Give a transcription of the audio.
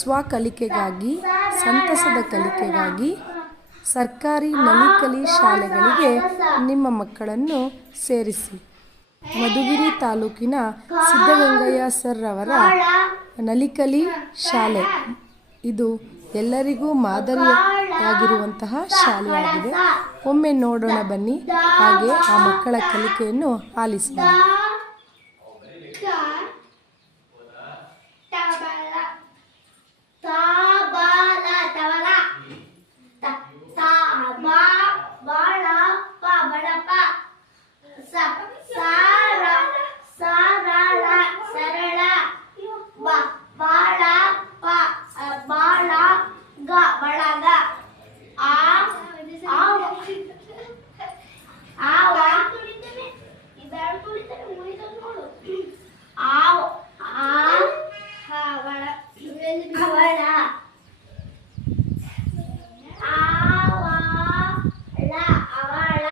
ಸ್ವಕಲಿಕೆಗಾಗಿ, ಸಂತಸದ ಕಲಿಕೆಗಾಗಿ ಸರ್ಕಾರಿ ನಲಿಕಲಿ ಶಾಲೆಗಳಿಗೆ ನಿಮ್ಮ ಮಕ್ಕಳನ್ನು ಸೇರಿಸಿ. ಮಧುಗಿರಿ ತಾಲೂಕಿನ ಸಿದ್ಧಗಂಗಯ್ಯ ಸರ್ ಅವರ ನಲಿಕಲಿ ಶಾಲೆ ಇದು ಎಲ್ಲರಿಗೂ ಮಾದರಿಯಾಗಿರುವಂತಹ ಶಾಲೆಯಾಗಿದೆ. ಒಮ್ಮೆ ನೋಡೋಣ ಬನ್ನಿ, ಹಾಗೆ ಆ ಮಕ್ಕಳ ಕಲಿಕೆಯನ್ನು ಆಲಿಸೋಣ.